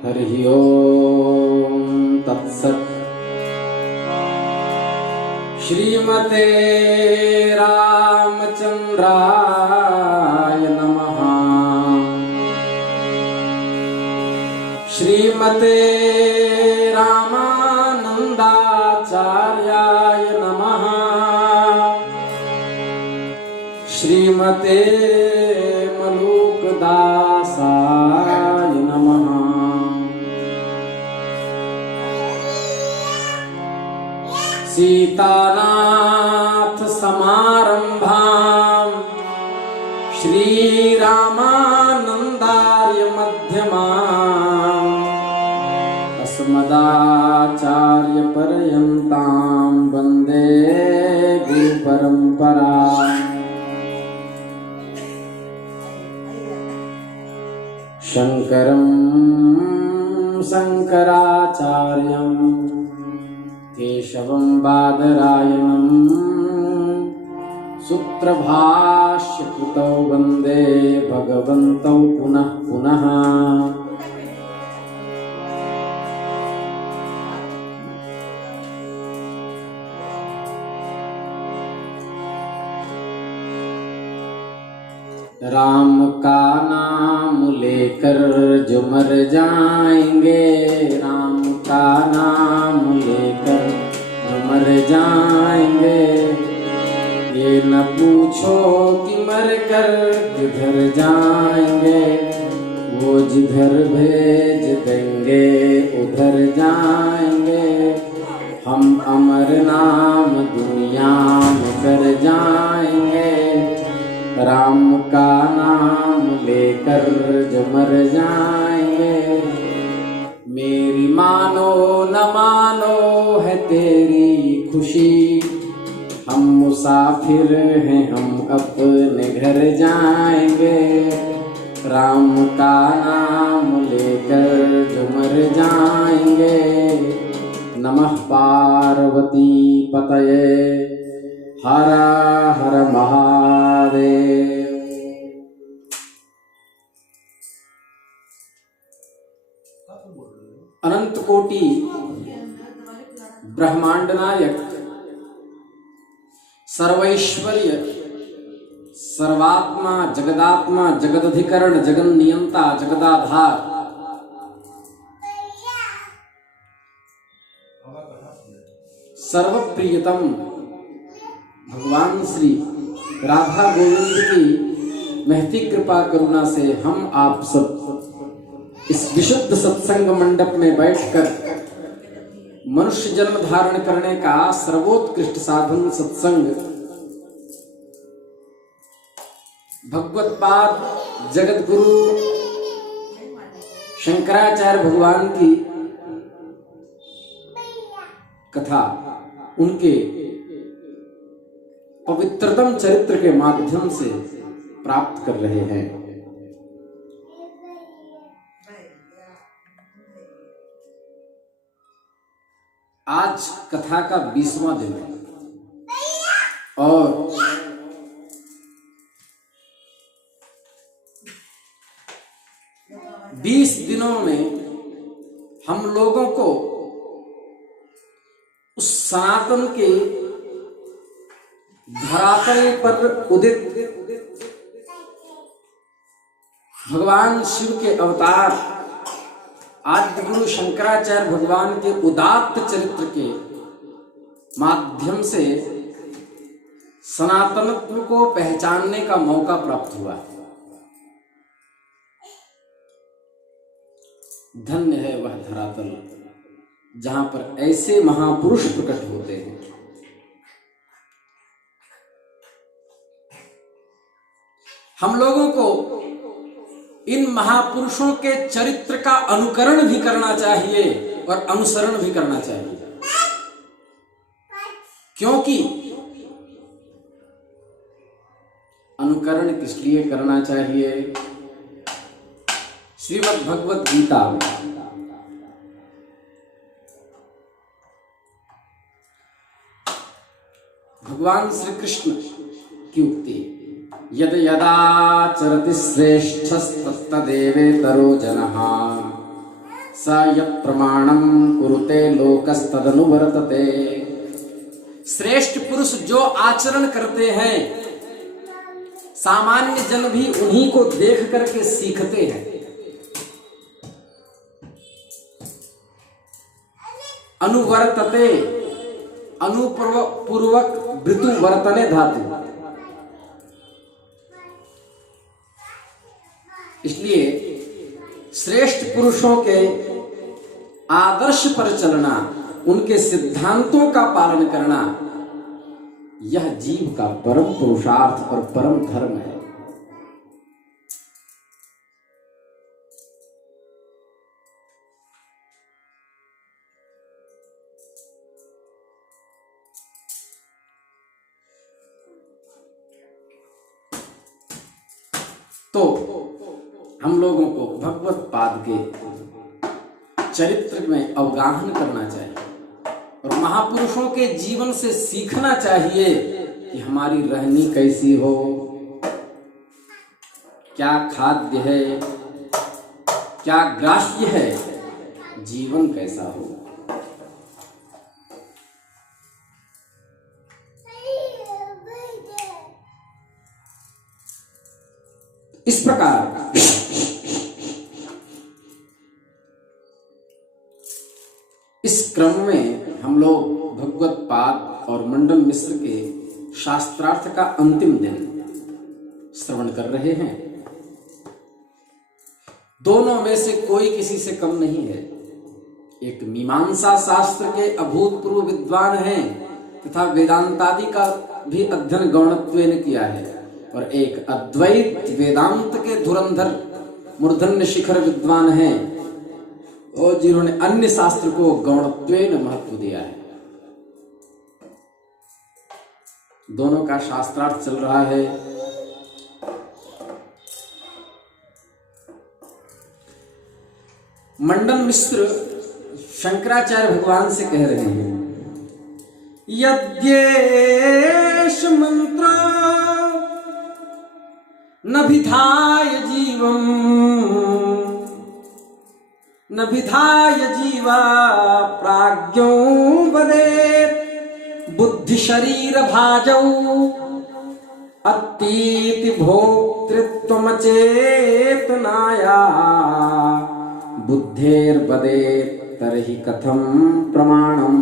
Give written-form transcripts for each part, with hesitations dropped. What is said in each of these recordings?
हरि ओम तत्सत्। श्रीमते रामचंद्राय नमः। श्रीमते रामानंदाचार्याय नमः। श्रीमते मलूकदासाय नमः। सीतानाथ समारंभां श्रीरामानंदार्य मध्यमाम् अस्मदाचार्य पर्यन्तां वन्दे गुरुपरम्पराम्। शंकरं शंकराचार्यं केशवं बादरायणं सूत्रभाष्यकृतौ वन्दे भगवन्तौ पुनः पुनः। राम का नाम लेकर जो मर जाएंगे, राम का नाम लेकर जो मर जाएंगे, ये न पूछो कि मर कर किधर जाएंगे, वो जिधर भेज देंगे उधर जाएंगे, हम अमर नाम दुनिया में कर जाएंगे, राम का नाम लेकर जो मर जाएंगे। मेरी मानो न मानो है तेरी खुशी, हम मुसाफिर हैं हम अपने घर जाएंगे, राम का नाम लेकर जो मर जाएंगे। नमः पार्वती पतये हर हर महादेव। अनंत कोटि ब्रह्मांड नायक सर्वैश्वर्य सर्वात्मा जगदात्मा जगदधिकरण जगन नियंता जगदाधार सर्वप्रियतम भगवान श्री राधा गोविंद की महती कृपा करुणा से हम आप सब इस विशुद्ध सत्संग मंडप में बैठकर मनुष्य जन्म धारण करने का सर्वोत्कृष्ट साधन सत्संग भगवत पाद जगत गुरु शंकराचार्य भगवान की कथा उनके पवित्रतम चरित्र के माध्यम से प्राप्त कर रहे हैं। आज कथा का 20वां दिन है और 20 दिनों में हम लोगों को उस सनातन के धरातल पर उदित भगवान शिव के अवतार आद्य गुरु शंकराचार्य भगवान के उदात्त चरित्र के माध्यम से सनातनत्व को पहचानने का मौका प्राप्त हुआ। धन्य है वह धरातल जहां पर ऐसे महापुरुष प्रकट होते हैं। हम लोगों को इन महापुरुषों के चरित्र का अनुकरण भी करना चाहिए और अनुसरण भी करना चाहिए, क्योंकि अनुकरण किस लिए करना चाहिए? श्रीमद् भगवत गीता में भगवान श्री कृष्ण की उक्ति यद यदाचरति श्रेष्ठस्तत्तदेवेतरो जनः स यत् प्रमाणम कुरुते लोकस्तदनुवर्तते। श्रेष्ठ पुरुष जो आचरण करते हैं सामान्य जन भी उन्हीं को देख करके सीखते हैं। अनुवर्तते, अनुपूर्वक वृतु वर्तने धातु। इसलिए श्रेष्ठ पुरुषों के आदर्श पर चलना, उनके सिद्धांतों का पालन करना, यह जीव का परम पुरुषार्थ और परम धर्म है। तो हम लोगों को भगवत पाद के चरित्र में अवगाहन करना चाहिए और महापुरुषों के जीवन से सीखना चाहिए कि हमारी रहनी कैसी हो, क्या खाद्य है, क्या ग्राह्य है, जीवन कैसा हो। इस प्रकार इस क्रम में हम लोग भगवत पाद और मंडन मिश्र के शास्त्रार्थ का अंतिम दिन श्रवण कर रहे हैं। दोनों में से कोई किसी से कम नहीं है। एक मीमांसा शास्त्र के अभूतपूर्व विद्वान हैं तथा वेदांतादि का भी अध्ययन गौणत्वेन किया है, और एक अद्वैत वेदांत के धुरंधर मूर्धन्य शिखर विद्वान हैं और जिन्होंने अन्य शास्त्र को गौणत्वेन महत्व दिया है। दोनों का शास्त्रार्थ चल रहा है। मंडन मिश्र शंकराचार्य भगवान से कह रहे हैं, यद्येष मंत्र न विधाय जीवम न विधाय जीवा प्राज्ञो वदेत् बुद्धि शरीर भाजौ अतीति भोक्तृत्वम चेतनाया बुद्धेर वदेत् तरहि कथम प्रमाणम।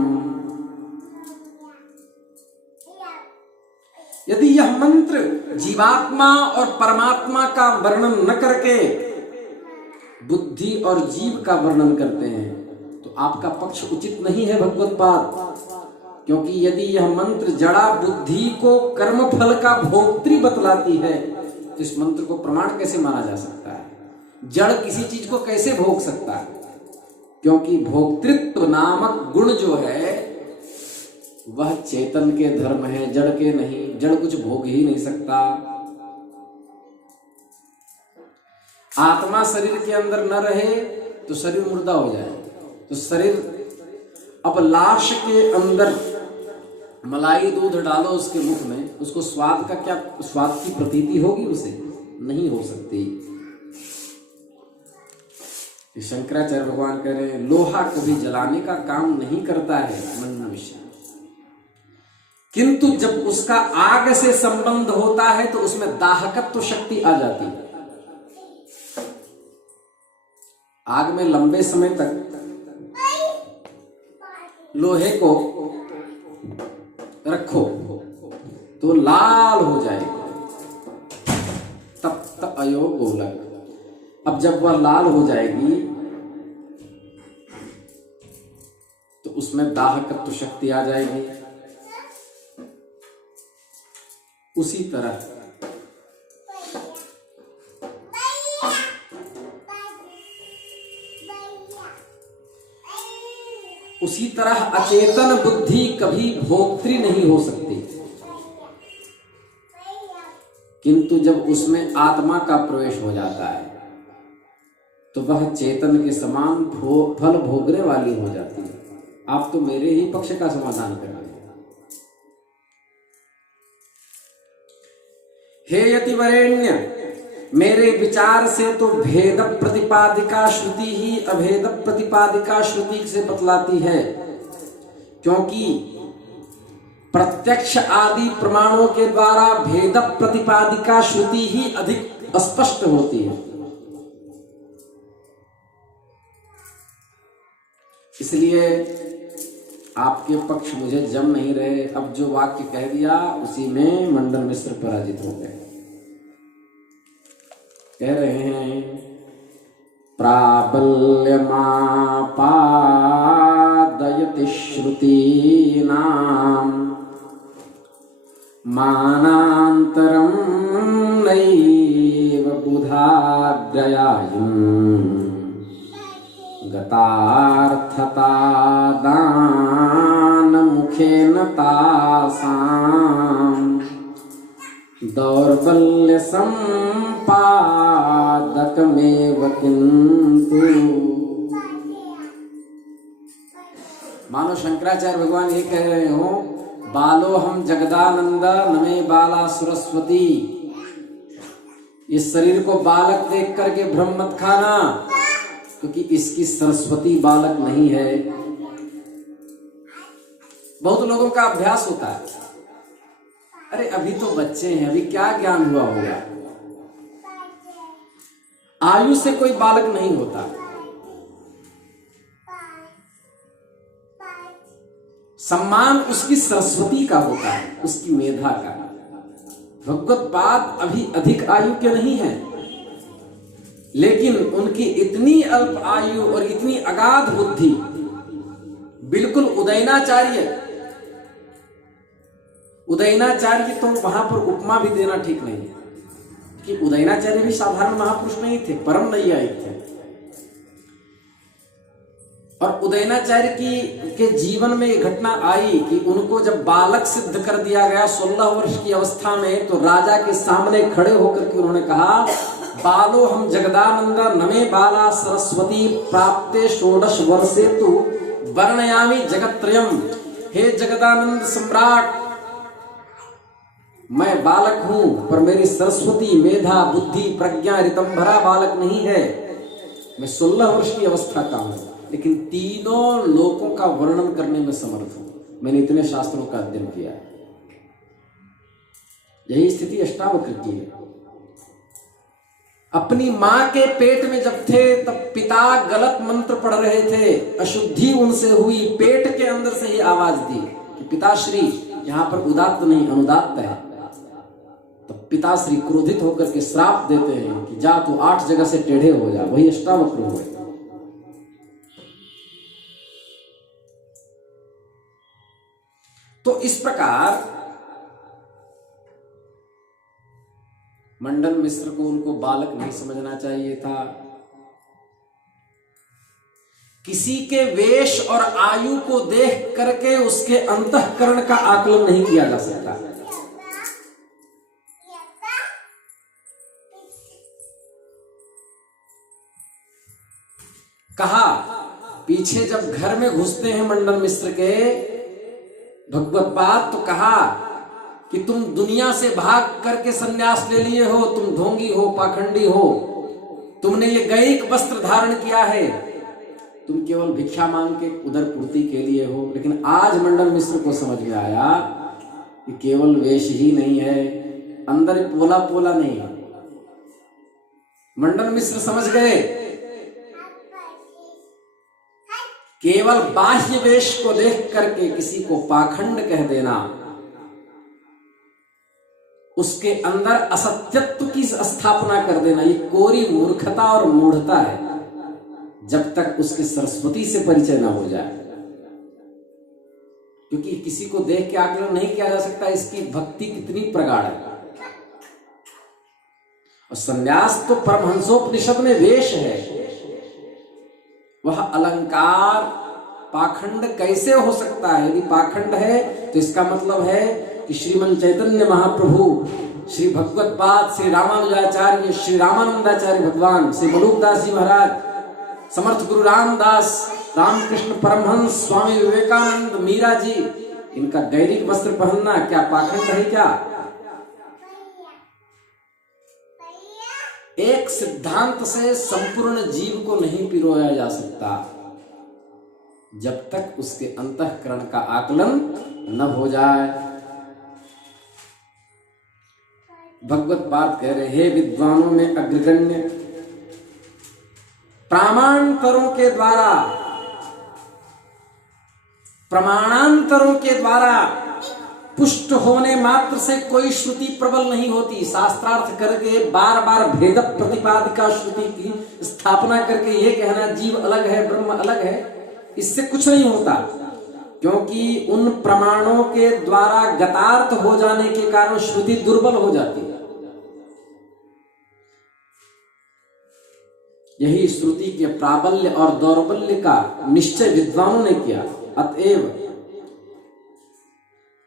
यदि यह मंत्र जीवात्मा और परमात्मा का वर्णन न करके बुद्धि और जीव का वर्णन करते हैं तो आपका पक्ष उचित नहीं है भगवत पाद, क्योंकि यदि यह मंत्र जड़ा बुद्धि को कर्म फल का भोक्तृ बतलाती है तो इस मंत्र को प्रमाण कैसे माना जा सकता है? जड़ किसी चीज को कैसे भोग सकता है? क्योंकि भोक्तृत्व नामक गुण जो है वह चेतन के धर्म है, जड़ के नहीं। जड़ कुछ भोग ही नहीं सकता। आत्मा शरीर के अंदर न रहे तो शरीर मुर्दा हो जाए। तो शरीर, अब लाश के अंदर मलाई दूध डालो उसके मुख में, उसको स्वाद का क्या, स्वाद की प्रतीति होगी? उसे नहीं हो सकती। शंकराचार्य भगवान कह रहे हैं, लोहा कभी जलाने का काम नहीं करता है मनुष्य, किंतु जब उसका आग से संबंध होता है तो उसमें दाहकत्व शक्ति आ जाती है। आग में लंबे समय तक लोहे को रखो तो लाल हो जाएगा, तब अयोग गोलक। अब जब वह लाल हो जाएगी तो उसमें दाहकत्व शक्ति आ जाएगी। उसी तरह अचेतन बुद्धि कभी भोक्तृ नहीं हो सकती, किंतु जब उसमें आत्मा का प्रवेश हो जाता है तो वह चेतन के समान फल भोगने वाली हो जाती है। आप तो मेरे ही पक्ष का समाधान कर रहे हैं। हे यतिवरेण्य, मेरे विचार से तो भेद प्रतिपादिका श्रुति ही अभेद प्रतिपादिका श्रुति से बतलाती है, क्योंकि प्रत्यक्ष आदि प्रमाणों के द्वारा भेद प्रतिपादिका श्रुति ही अधिक स्पष्ट होती है। इसलिए आपके पक्ष मुझे जम नहीं रहे। अब जो वाक्य कह दिया उसी में मंडन मिश्र पराजित हो गए। कह रहे हैं प्राबल्यमापादयति श्रुतीनां मानान्तरं नैव बुधाग्रयायम् गतार्थता दानमुखेन तासां दौर्बल्य संपादकमेव किन्तु। मानो शंकराचार्य भगवान ये कह रहे हो, बालो हम जगदानंद नमे बाला सरस्वती। इस शरीर को बालक देख करके भ्रम मत खाना, क्योंकि इसकी सरस्वती बालक नहीं है। बहुत लोगों का अभ्यास होता है, अरे अभी तो बच्चे हैं, अभी क्या ज्ञान हुआ होगा। आयु से कोई बालक नहीं होता। सम्मान उसकी सरस्वती का होता है, उसकी मेधा का। भगवत पाद अभी अधिक आयु के नहीं है, लेकिन उनकी इतनी अल्प आयु और इतनी अगाध बुद्धि, बिल्कुल उदयनाचार्य तो वहां पर उपमा भी देना ठीक नहीं है, कि उदयनाचार्य भी साधारण महापुरुष नहीं थे, परम नैयायिक थे। और उदयनाचार्य के जीवन में ये घटना आई कि उनको जब बालक सिद्ध कर दिया गया 16 वर्ष की अवस्था में, तो राजा के सामने खड़े होकर के उन्होंने कहा, बालो हम जगदानंद नमे बाला सरस्वती प्राप्ते षोडश वर्षे तु वर्णयामि जगत्त्रयम्। हे जगदानंद सम्राट, मैं बालक हूं, पर मेरी सरस्वती मेधा बुद्धि प्रज्ञा ऋतंभरा बालक नहीं है। मैं 16 वर्ष की अवस्था का हूं, लेकिन तीनों लोकों का वर्णन करने में समर्थ हूं। मैंने इतने शास्त्रों का अध्ययन किया। यही स्थिति अष्टावक्र की है। अपनी मां के पेट में जब थे तब पिता गलत मंत्र पढ़ रहे थे, अशुद्धि उनसे हुई, पेट के अंदर से ही आवाज दी कि पिताश्री, यहां पर उदात्त नहीं अनुदात्त है। तो पिताश्री क्रोधित होकर के श्राप देते हैं कि जा तू 8 जगह से टेढ़े हो जा। वही अष्टावक्र हुए। तो इस प्रकार मंडन मिश्र को उनको बालक नहीं समझना चाहिए था। किसी के वेश और आयु को देख करके उसके अंतःकरण का आकलन नहीं किया जा सकता। कहा, पीछे जब घर में घुसते हैं मंडन मिश्र के भगवत पाद, तो कहा कि तुम दुनिया से भाग करके सन्यास ले लिए हो, तुम ढोंगी हो, पाखंडी हो, तुमने ये गैयिक वस्त्र धारण किया है, तुम केवल भिक्षा मांग के उदर पूर्ति के लिए हो। लेकिन आज मंडन मिश्र को समझ में आया कि केवल वेश ही नहीं है, अंदर पोला पोला नहीं है। मंडन मिश्र समझ गए केवल बाह्य वेश को देख करके किसी को पाखंड कह देना, उसके अंदर असत्यत्व की स्थापना कर देना, ये कोरी मूर्खता और मूढ़ता है, जब तक उसके सरस्वती से परिचय ना हो जाए। क्योंकि किसी को देख के आकलन नहीं किया जा सकता इसकी भक्ति कितनी प्रगाढ़ है। और संन्यास तो परमहंसोपनिषद में वेश है, वह अलंकार पाखंड कैसे हो सकता है? यदि पाखंड है तो इसका मतलब है कि श्रीमन चैतन्य महाप्रभु, श्री भगवत पाद, श्री रामानुजाचार्य, श्री रामानंदाचार्य भगवान, श्री मलूकदास जी महाराज, समर्थ गुरु रामदास, रामकृष्ण परमहंस, स्वामी विवेकानंद, मीरा जी, इनका गैरिक वस्त्र पहनना क्या पाखंड है? क्या एक सिद्धांत से संपूर्ण जीव को नहीं पिरोया जा सकता जब तक उसके अंतःकरण का आकलन न हो जाए। भगवत बात कह रहे, हे विद्वानों में अग्रगण्य, प्रमाणांतरों के द्वारा पुष्ट होने मात्र से कोई श्रुति प्रबल नहीं होती। शास्त्रार्थ करके बार बार भेद प्रतिपादिका श्रुति की स्थापना करके ये कहना जीव अलग है ब्रह्म अलग है, इससे कुछ नहीं होता, क्योंकि उन प्रमाणों के द्वारा गतार्थ हो जाने के कारण श्रुति दुर्बल हो जाती है। यही श्रुति के प्राबल्य और दौर्बल्य का निश्चय विद्वानों ने किया। अतएव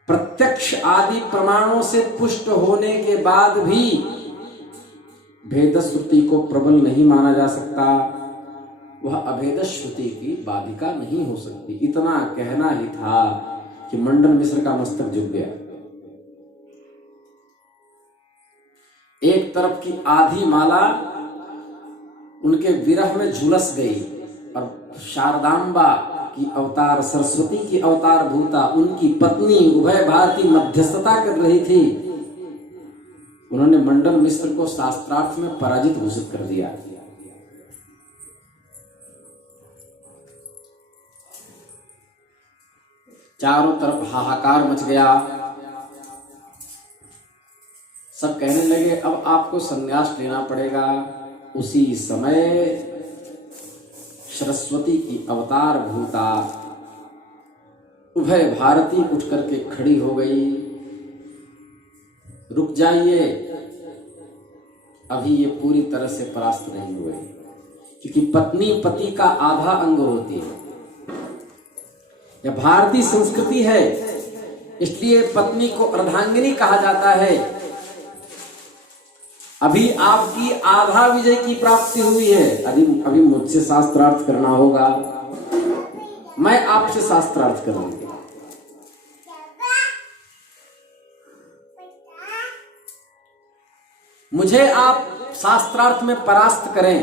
प्रत्यक्ष आदि प्रमाणों से पुष्ट होने के बाद भी भेद श्रुति को प्रबल नहीं माना जा सकता, वह अभेद श्रुति की बाधिका नहीं हो सकती। इतना कहना ही था कि मंडन मिश्र का मस्तक झुक गया। एक तरफ की आधी माला उनके विरह में झुलस गई और शारदांबा की अवतार, सरस्वती की अवतार भूता उनकी पत्नी उभय भारती मध्यस्थता कर रही थी। उन्होंने मंडन मिश्र को शास्त्रार्थ में पराजित घोषित कर दिया। चारों तरफ हाहाकार मच गया। सब कहने लगे अब आपको संन्यास लेना पड़ेगा। उसी समय सरस्वती की अवतार भूता उभय भारती उठ करके खड़ी हो गई। रुक जाइए, अभी ये पूरी तरह से परास्त नहीं हुए, क्योंकि पत्नी पति का आधा अंग होती है। यह भारतीय संस्कृति है, इसलिए पत्नी को अर्धांगिनी कहा जाता है। अभी आपकी आधा विजय की प्राप्ति हुई है, अभी मुझसे शास्त्रार्थ करना होगा, मैं आपसे शास्त्रार्थ करूंगी। मुझे आप शास्त्रार्थ में परास्त करें।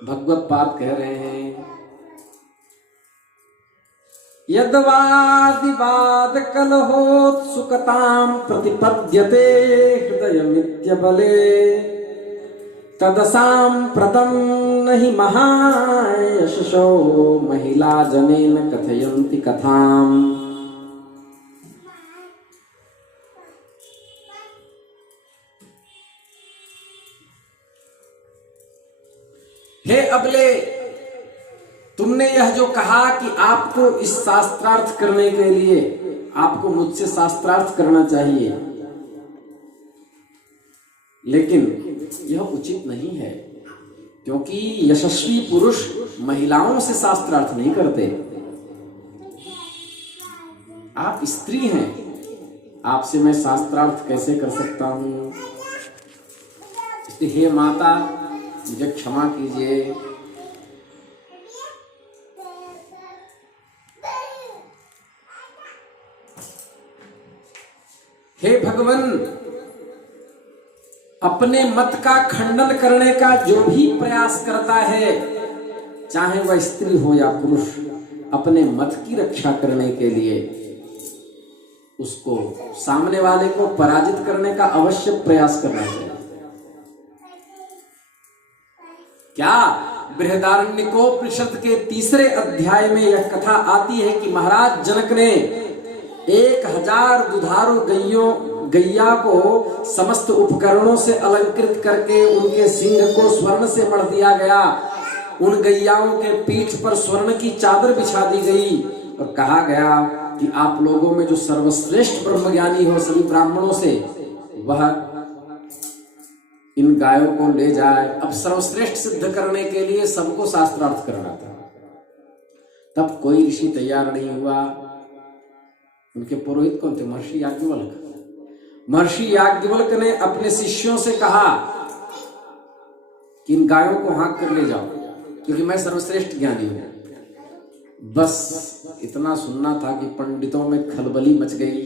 भगवत पाद कह रहे हैं, यद्वादिवाद कलहोत्सुकतां प्रतिपद्यते हृदयमित्यबले तदसाम्प्रतं नहि महायशसो महिला जनेन कथयन्ति कथाम्। हे अबले, तुमने यह जो कहा कि आपको इस शास्त्रार्थ करने के लिए आपको मुझसे शास्त्रार्थ करना चाहिए, लेकिन यह उचित नहीं है, क्योंकि यशस्वी पुरुष महिलाओं से शास्त्रार्थ नहीं करते। आप स्त्री हैं, आपसे मैं शास्त्रार्थ कैसे कर सकता हूं? इसलिए हे माता, मुझे क्षमा कीजिए। हे भगवान, अपने मत का खंडन करने का जो भी प्रयास करता है, चाहे वह स्त्री हो या पुरुष, अपने मत की रक्षा करने के लिए उसको सामने वाले को पराजित करने का अवश्य प्रयास करना चाहिए। क्या बृहदारण्यकोपनिषद के 3 अध्याय में यह कथा आती है कि महाराज जनक ने 1000 दुधारू गैया को समस्त उपकरणों से अलंकृत करके उनके सिंह को स्वर्ण से मढ़ दिया गया। उन गैयाओं के पीठ पर स्वर्ण की चादर बिछा दी गई और कहा गया कि आप लोगों में जो सर्वश्रेष्ठ ब्रह्मज्ञानी हो सभी ब्राह्मणों से, वह इन गायों को ले जाए। अब सर्वश्रेष्ठ सिद्ध करने के लिए सबको शास्त्रार्थ करना था। तब कोई ऋषि तैयार नहीं हुआ। उनके पुरोहित कौन थे? महर्षि याज्ञवल्क। महर्षि याज्ञवल्क ने अपने शिष्यों से कहा कि इन गायों को हाँक कर ले जाओ, क्योंकि मैं सर्वश्रेष्ठ ज्ञानी हूं। बस इतना सुनना था कि पंडितों में खलबली मच गई।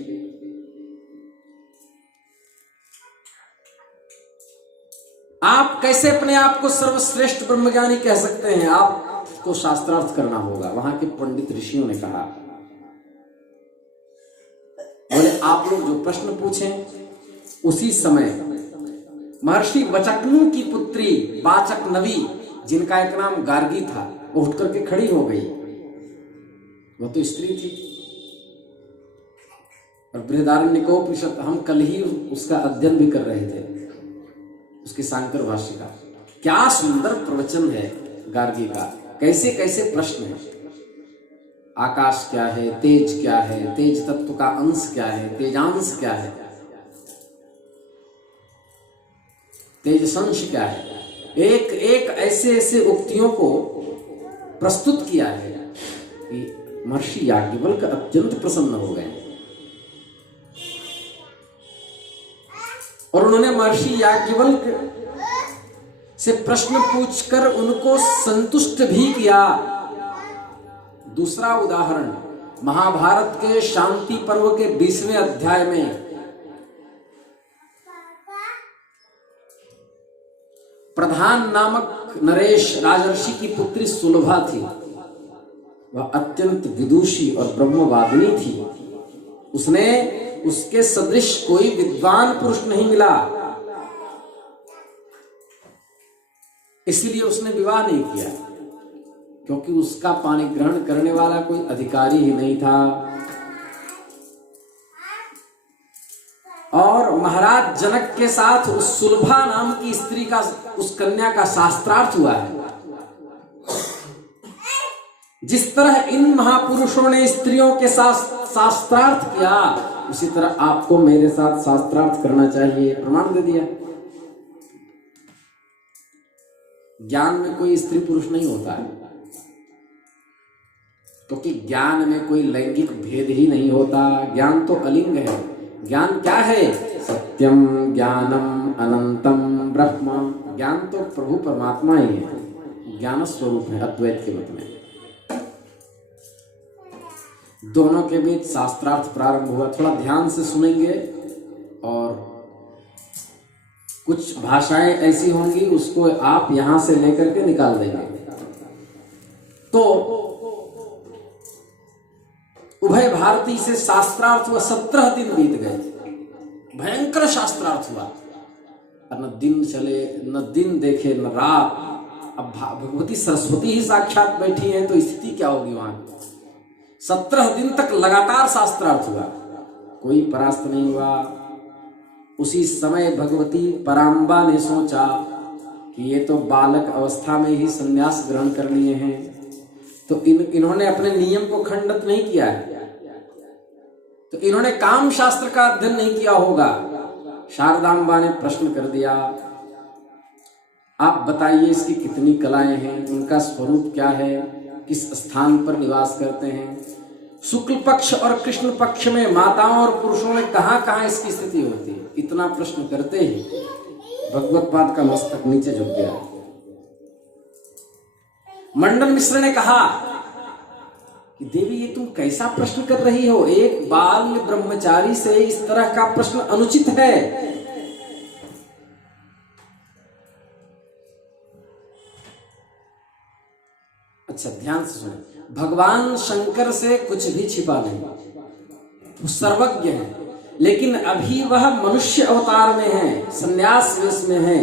आप कैसे अपने आप को सर्वश्रेष्ठ ब्रह्मज्ञानी कह सकते हैं? आपको शास्त्रार्थ करना होगा। वहां के पंडित ऋषियों ने कहा, बोले आप लोग जो प्रश्न पूछें, उसी समय महर्षि वचकनु की पुत्री वाचक नवी, जिनका एक नाम गार्गी था, वो उठ करके खड़ी हो गई। वो तो स्त्री थी। और बृहदारण्यकोपनिषद हम कल ही उसका अध्ययन भी कर रहे थे, उसके शांकर भाष्य का। क्या सुंदर प्रवचन है गार्गी का, कैसे कैसे प्रश्न है। आकाश क्या है, तेज क्या है, तेज तत्व का अंश क्या है, तेजांश क्या है, तेजसंश क्या है। एक एक ऐसे ऐसे उक्तियों को प्रस्तुत किया है कि महर्षि याज्ञवल्क्य अत्यंत प्रसन्न हो गए। और उन्होंने महर्षि याज्ञवल्क्य से प्रश्न पूछकर उनको संतुष्ट भी किया। दूसरा उदाहरण, महाभारत के शांति पर्व के 20वें अध्याय में प्रधान नामक नरेश राजर्षि की पुत्री सुलभा थी। वह अत्यंत विदुषी और ब्रह्मवादिनी थी। उसके सदृश कोई विद्वान पुरुष नहीं मिला, इसीलिए उसने विवाह नहीं किया, क्योंकि उसका पानी ग्रहण करने वाला कोई अधिकारी ही नहीं था। और महाराज जनक के साथ उस सुलभा नाम की स्त्री का, उस कन्या का शास्त्रार्थ हुआ है। जिस तरह इन महापुरुषों ने स्त्रियों के साथ शास्त्रार्थ किया, उसी तरह आपको मेरे साथ शास्त्रार्थ करना चाहिए। प्रमाण दे दिया। ज्ञान में कोई स्त्री पुरुष नहीं होता है, क्योंकि ज्ञान में कोई लैंगिक भेद ही नहीं होता। ज्ञान तो अलिंग है। ज्ञान क्या है? सत्यम ज्ञानम अनंतम ब्रह्म। ज्ञान तो प्रभु परमात्मा ही है, ज्ञान स्वरूप है अद्वैत के मत में। दोनों के बीच शास्त्रार्थ प्रारंभ हुआ। थोड़ा ध्यान से सुनेंगे, और कुछ भाषाएं ऐसी होंगी उसको आप यहां से लेकर के निकाल देंगे। तो उभय भारती से शास्त्रार्थ हुआ। 17 दिन बीत गए, भयंकर शास्त्रार्थ हुआ। और न दिन चले, न दिन देखे, न रात। अब भगवती सरस्वती ही साक्षात बैठी हैं, तो स्थिति क्या होगी वहां? 17 दिन तक लगातार शास्त्रार्थ हुआ, कोई परास्त नहीं हुआ। उसी समय भगवती पराम्बा ने सोचा कि ये तो बालक अवस्था में ही संन्यास ग्रहण कर लिए हैं, तो इन्होंने अपने नियम को खंडित नहीं किया है, तो इन्होंने काम शास्त्र का अध्ययन नहीं किया होगा। शारदाम्बा ने प्रश्न कर दिया, आप बताइए इसकी कितनी कलाएं हैं, उनका स्वरूप क्या है, किस स्थान पर निवास करते हैं। शुक्ल पक्ष और कृष्ण पक्ष में माताओं और पुरुषों में कहां कहां इसकी स्थिति होती है। इतना प्रश्न करते ही भगवत पाद का मस्तक नीचे झुक गया। मंडन मिश्र ने कहा कि देवी, ये तुम कैसा प्रश्न कर रही हो? एक बाल ब्रह्मचारी से इस तरह का प्रश्न अनुचित है। अच्छा, ध्यान से सुनो। भगवान शंकर से कुछ भी छिपा नहीं, वो सर्वज्ञ है। लेकिन अभी वह मनुष्य अवतार में है, संन्यास वेश में है।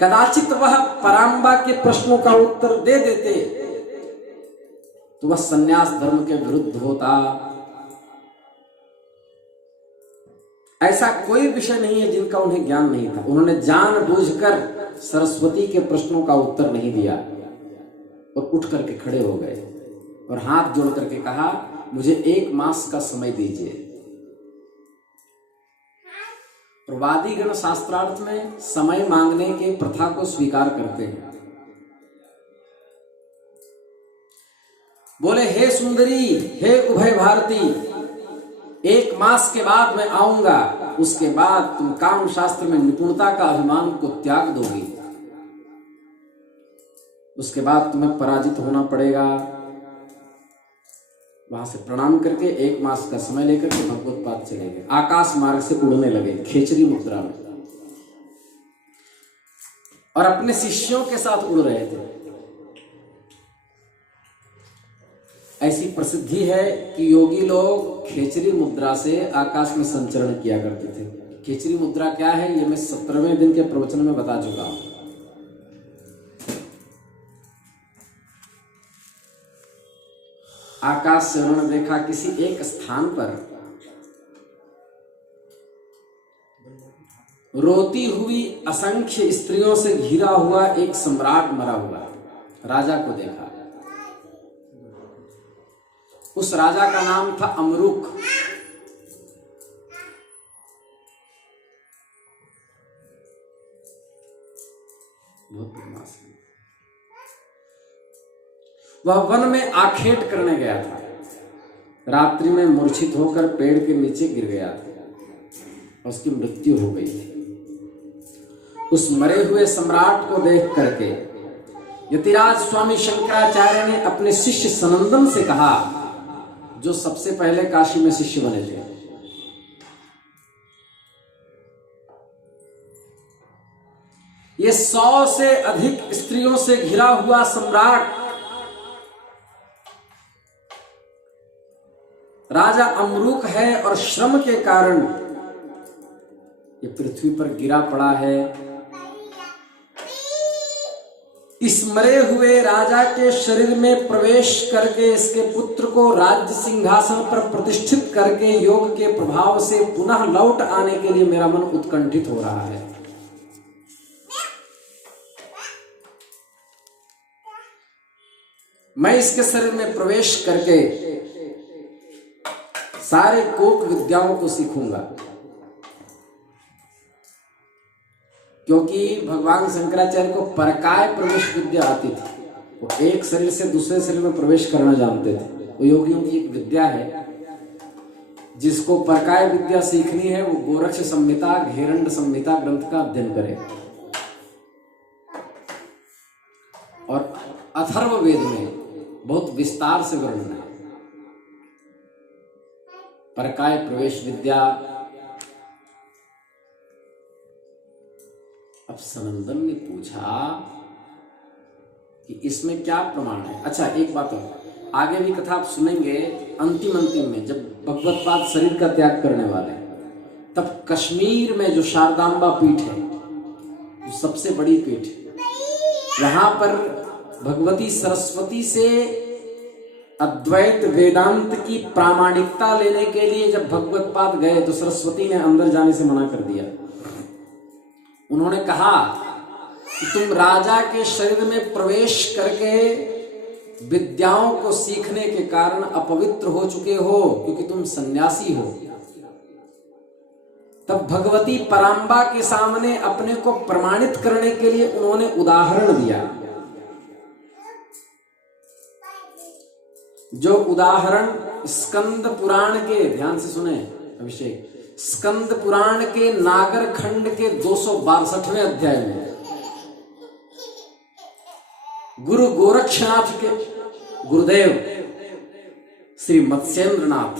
कदाचित वह पराम्बा के प्रश्नों का उत्तर दे देते तो वह संन्यास धर्म के विरुद्ध होता। ऐसा कोई विषय नहीं है जिनका उन्हें ज्ञान नहीं था। उन्होंने जानबूझकर सरस्वती के प्रश्नों का उत्तर नहीं दिया और उठ करके खड़े हो गए और हाथ जोड़ करके कहा, मुझे 1 मास का समय दीजिए। प्रवादीगण शास्त्रार्थ में समय मांगने के प्रथा को स्वीकार करते हैं। बोले, हे सुंदरी, हे उभय भारती, 1 मास के बाद मैं आऊंगा, उसके बाद तुम काम शास्त्र में निपुणता का अभिमान को त्याग दोगी, उसके बाद तुम्हें पराजित होना पड़ेगा। वहां से प्रणाम करके 1 मास का समय लेकर के भगवत पाद चले गए। आकाश मार्ग से उड़ने लगे खेचरी मुद्रा में। और अपने शिष्यों के साथ उड़ रहे थे। ऐसी प्रसिद्धि है कि योगी लोग खेचरी मुद्रा से आकाश में संचरण किया करते थे। खेचरी मुद्रा क्या है, ये मैं 17वें दिन के प्रवचन में बता चुका हूं। आकाश से उन्होंने देखा किसी एक स्थान पर रोती हुई असंख्य स्त्रियों से घिरा हुआ एक सम्राट मरा हुआ राजा को देखा। उस राजा का नाम था अमरुक। बहुत बदमाश है। वह वन में आखेट करने गया था। रात्रि में मूर्छित होकर पेड़ के नीचे गिर गया था। उसकी मृत्यु हो गई थी। उस मरे हुए सम्राट को देख करके यतिराज स्वामी शंकराचार्य ने अपने शिष्य सनंदन से कहा, जो सबसे पहले काशी में शिष्य बने थे, ये 100 से अधिक स्त्रियों से घिरा हुआ सम्राट राजा अमरुक है और श्रम के कारण ये पृथ्वी पर गिरा पड़ा है। इस मरे हुए राजा के शरीर में प्रवेश करके इसके पुत्र को राज्य सिंहासन पर प्रतिष्ठित करके योग के प्रभाव से पुनः लौट आने के लिए मेरा मन उत्कंठित हो रहा है। मैं इसके शरीर में प्रवेश करके सारे कोक विद्याओं को सीखूंगा, क्योंकि भगवान शंकराचार्य को परकाय प्रवेश विद्या आती थी। वो एक शरीर से दूसरे शरीर में प्रवेश करना जानते थे। वो योगियों की एक विद्या है। जिसको परकाय विद्या सीखनी है वो गोरक्ष संहिता, घेरंड संहिता ग्रंथ का अध्ययन करे। और अथर्व वेद में बहुत विस्तार से वर्णन है परकाय प्रवेश विद्या। अब सनंदन ने पूछा कि इसमें क्या प्रमाण है। अच्छा, एक बात है, आगे भी कथा आप सुनेंगे। अंतिम में जब भगवत पाद शरीर का त्याग करने वाले, तब कश्मीर में जो शारदांबा पीठ है, जो सबसे बड़ी पीठ, वहां पर भगवती सरस्वती से अद्वैत वेदांत की प्रामाणिकता लेने के लिए जब भगवत पाद गए तो सरस्वती ने अंदर जाने से मना कर दिया। उन्होंने कहा कि तुम राजा के शरीर में प्रवेश करके विद्याओं को सीखने के कारण अपवित्र हो चुके हो, क्योंकि तुम सन्यासी हो। तब भगवती परांबा के सामने अपने को प्रमाणित करने के लिए उन्होंने उदाहरण दिया। जो उदाहरण स्कंद पुराण के, ध्यान से सुने अभिषेक, स्कंद पुराण के नागर खंड के 262वें अध्याय में गुरु गोरक्षनाथ के गुरुदेव श्री मत्स्येंद्रनाथ,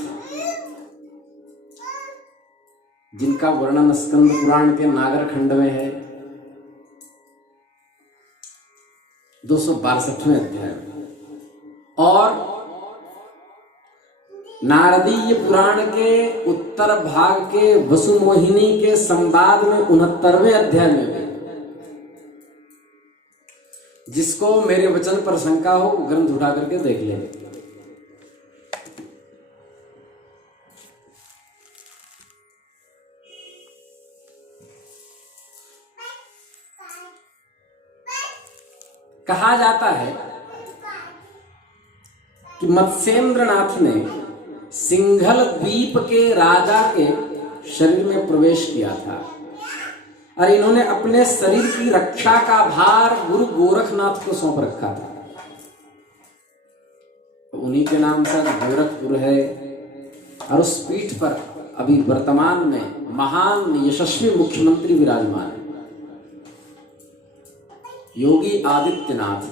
जिनका वर्णन स्कंद पुराण के नागर खंड में है 262वें अध्याय में, और नारदीय पुराण के उत्तर भाग के वसुमोहिनी के संवाद में 69वें अध्याय में भी। जिसको मेरे वचन पर शंका हो वो ग्रंथ उठा करके देख ले। कहा जाता है कि मत्स्येंद्रनाथ ने सिंघल द्वीप के राजा के शरीर में प्रवेश किया था और इन्होंने अपने शरीर की रक्षा का भार गुरु गोरखनाथ को सौंप रखा था। उन्हीं के नाम से गोरखपुर है। और उस पीठ पर अभी वर्तमान में महान यशस्वी मुख्यमंत्री विराजमान है, योगी आदित्यनाथ।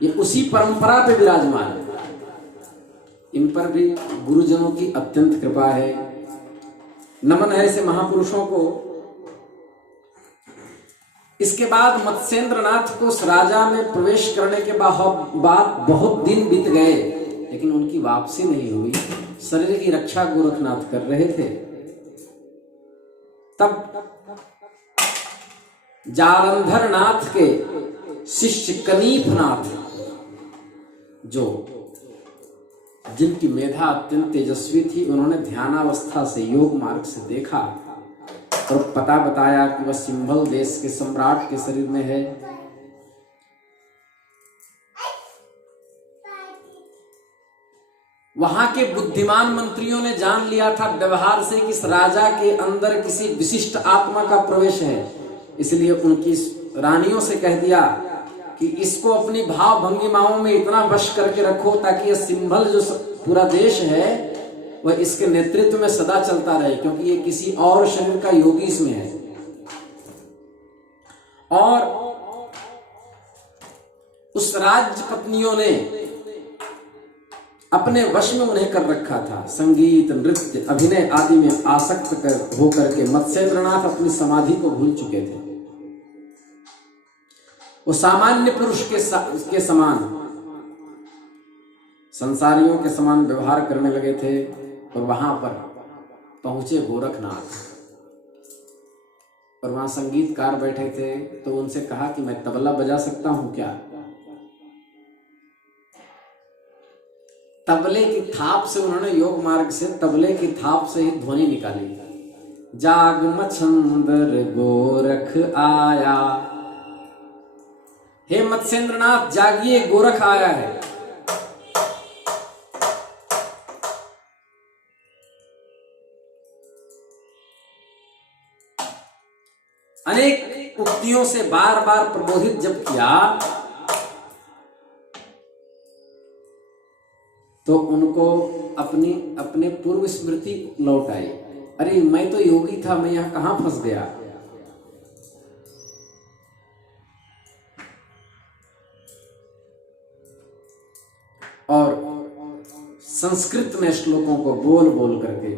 ये उसी परंपरा पे विराजमान है। इन पर भी गुरुजनों की अत्यंत कृपा है। नमन है ऐसे महापुरुषों को इसके बाद मत्स्येंद्रनाथ को उस राजा में प्रवेश करने के बाद बहुत दिन बीत गए, लेकिन उनकी वापसी नहीं हुई। शरीर की रक्षा गोरखनाथ कर रहे थे। तब जालंधर नाथ के शिष्य कनीफनाथ, जो जिनकी मेधा अत्यंत तेजस्वी थी, उन्होंने ध्यानावस्था से योग मार्ग से देखा और पता बताया कि वह सिंभल देश के सम्राट के शरीर में है। वहां के बुद्धिमान मंत्रियों ने जान लिया था व्यवहार से कि इस राजा के अंदर किसी विशिष्ट आत्मा का प्रवेश है, इसलिए उनकी रानियों से कह दिया कि इसको अपनी भाव भंगिमाओं में इतना वश करके रखो ताकि यह सिंभल जो पूरा देश है वह इसके नेतृत्व में सदा चलता रहे, क्योंकि ये किसी और शरीर का योगी इसमें है। और उस राज्य पत्नियों ने अपने वश में उन्हें कर रखा था। संगीत, नृत्य, अभिनय आदि में आसक्त होकर के मत्स्येंद्रनाथ अपनी समाधि को भूल चुके थे। वो सामान्य पुरुष के समान, संसारियों के समान व्यवहार करने लगे थे। और वहां पर पहुंचे गोरखनाथ, और वहां संगीतकार बैठे थे, तो उनसे कहा कि मैं तबला बजा सकता हूं क्या? तबले की थाप से उन्होंने योग मार्ग से तबले की थाप से ही ध्वनि निकाली। जाग मच्छंदर गोरख आया, हे मत्स्येंद्रनाथ जागिए, गोरख आया है। अनेक उक्तियों से बार बार प्रबोधित जब किया तो उनको अपने पूर्व स्मृति लौट आई। अरे मैं तो योगी था, मैं यहां कहां फंस गया। और संस्कृत में श्लोकों को बोल बोल करके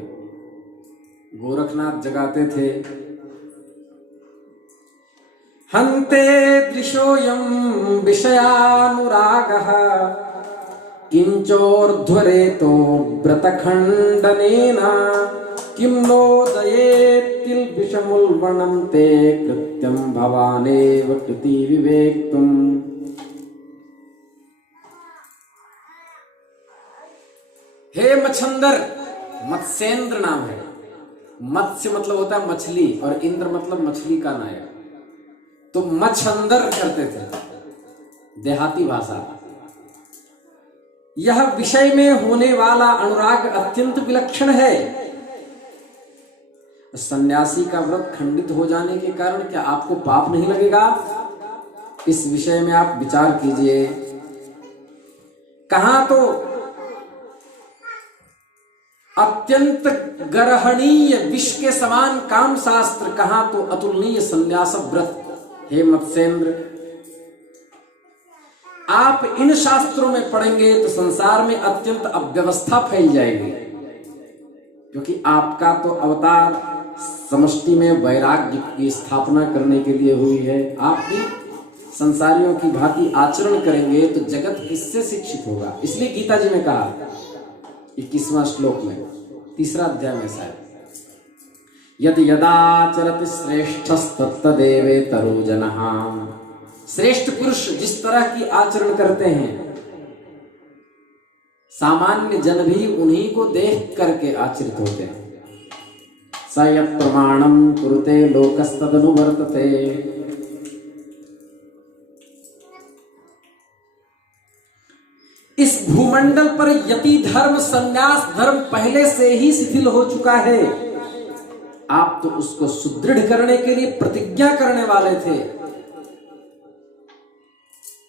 गोरखनाथ जगाते थे। हन्ते दृशोऽयं विषयानुरागः किंचोर्ध्वरेतो व्रतखण्डनेन किं नोदयेत्तिल्बिषमुल्बणं ते कृत्यं भवानेव कृति विवेक्तुम्। हे मच्छंदर, मत्स्येंद्र नाम है। मत्स्य मतलब होता है मछली और इंद्र मतलब मछली का नायक, तो मच्छंदर करते थे, देहाती भाषा। यह विषय में होने वाला अनुराग अत्यंत विलक्षण है। सन्यासी का व्रत खंडित हो जाने के कारण क्या आपको पाप नहीं लगेगा? इस विषय में आप विचार कीजिए। कहां तो अत्यंत गर्हणीय विष के समान काम शास्त्र, कहां तो अतुलनीय संन्यास व्रत। हे मत्स्येंद्र, आप इन शास्त्रों में पढ़ेंगे तो संसार में अत्यंत अव्यवस्था फैल जाएगी, क्योंकि आपका तो अवतार समष्टि में वैराग्य की स्थापना करने के लिए हुई है। आप भी संसारियों की भांति आचरण करेंगे तो जगत किससे शिक्षित होगा? इसलिए गीता जी ने कहा 21वां श्लोक में, 3रा अध्याय में शायद, यद यदाचरति श्रेष्ठस्तत्तदेवेतरो जनः। श्रेष्ठ पुरुष जिस तरह की आचरण करते हैं, सामान्य जन भी उन्हीं को देख करके आचरित होते हैं। स यत् प्रमाणं कुरुते लोकस्तदनुवर्तते। इस भूमंडल पर यति धर्म, संन्यास धर्म पहले से ही शिथिल हो चुका है। आप तो उसको सुदृढ़ करने के लिए प्रतिज्ञा करने वाले थे।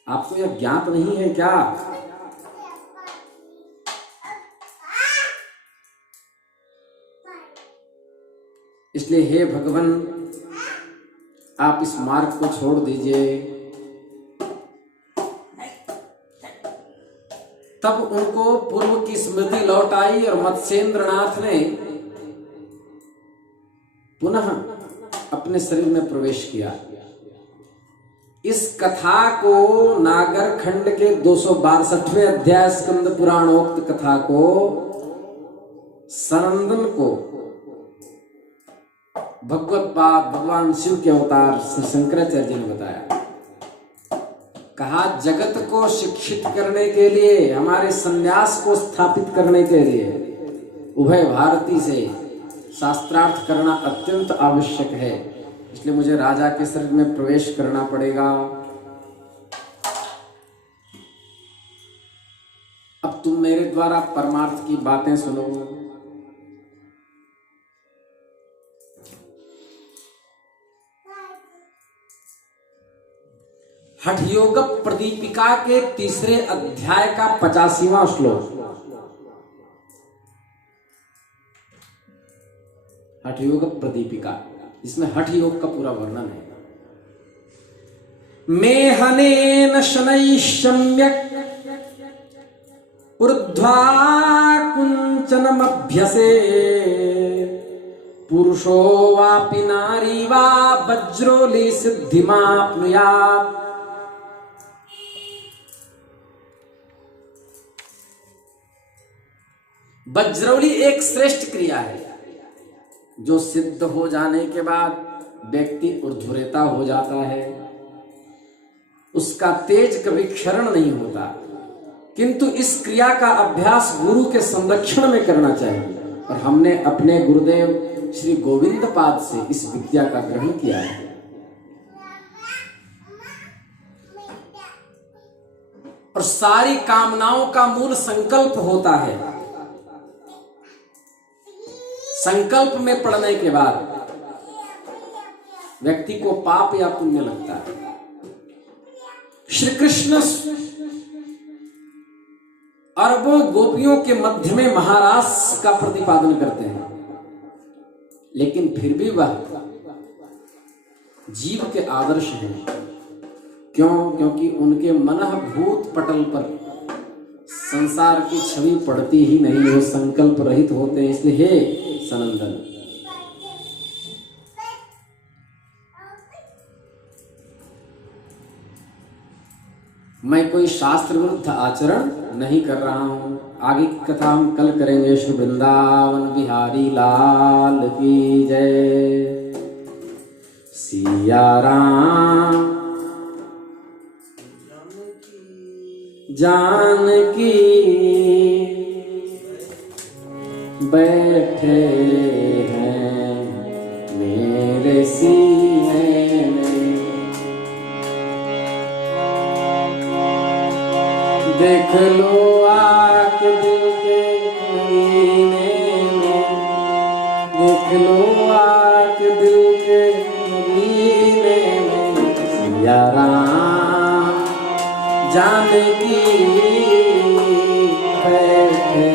आपको यह ज्ञात नहीं है क्या? इसलिए हे भगवान, आप इस मार्ग को छोड़ दीजिए। तब उनको पूर्व की स्मृति लौट आई और मत्स्येंद्रनाथ ने पुनः अपने शरीर में प्रवेश किया। इस कथा को नागर खंड के 262वें अध्याय स्कंद पुराणोक्त कथा को सनंदन को भगवत बात भगवान शिव के अवतार श्री शंकराचार्य जी ने बताया। कहा जगत को शिक्षित करने के लिए, हमारे संन्यास को स्थापित करने के लिए उभय भारती से शास्त्रार्थ करना अत्यंत आवश्यक है। इसलिए मुझे राजा के शरीर में प्रवेश करना पड़ेगा। अब तुम मेरे द्वारा परमार्थ की बातें सुनो। हठ योग प्रदीपिका के 3 अध्याय का 85वां श्लोक। हठ योग प्रदीपिका, इसमें हठ योग का पूरा वर्णन है। मेहनेन शनैः सम्यक् ऊर्ध्वा कुंचनमभ्यसे पुरुषो वापि नारी वा वज्रोली सिद्धिमाप्नुयात्। वज्रौली एक श्रेष्ठ क्रिया है जो सिद्ध हो जाने के बाद व्यक्ति ऊर्ध्वरेता हो जाता है। उसका तेज कभी क्षरण नहीं होता, किंतु इस क्रिया का अभ्यास गुरु के संरक्षण में करना चाहिए। और हमने अपने गुरुदेव श्री गोविंद पाद से इस विद्या का ग्रहण किया है। और सारी कामनाओं का मूल संकल्प होता है। संकल्प में पड़ने के बाद व्यक्ति को पाप या पुण्य लगता है। श्री कृष्ण अरबों गोपियों के मध्य में महारास का प्रतिपादन करते हैं, लेकिन फिर भी वह जीव के आदर्श हैं। क्यों? क्योंकि उनके मनःभूत पटल पर संसार की छवि पड़ती ही नहीं, वो संकल्प रहित होते हैं। इसलिए हे सनंदन, मैं कोई शास्त्र विरुद्ध आचरण नहीं कर रहा हूं। आगे की कथा हम कल करेंगे। श्री वृंदावन बिहारी लाल की जय। सिया राम जानकी बैठे हैं मेरे सीने में, देख लो आके दिल के महीने में, देख लो आके दिल के महीने में। सिया राम जानकी बैठे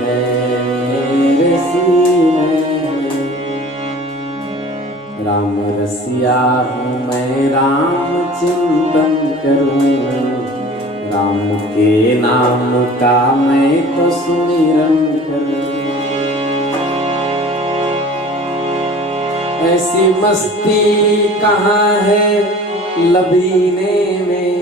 हैं मेरे सीने में। राम रसिया हूँ मैं, राम चिंतन करूं, राम के नाम का मैं तो सुमिरन करूं। ऐसी मस्ती कहाँ है लबीने में,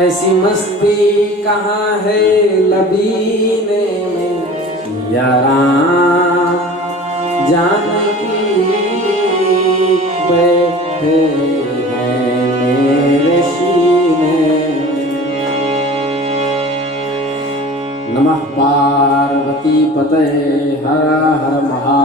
ऐसी मस्ती कहाँ है लबीने में। या राम जानकी बैठे हैं मेरे सीने में। नमः पार्वती पतये हर हर महा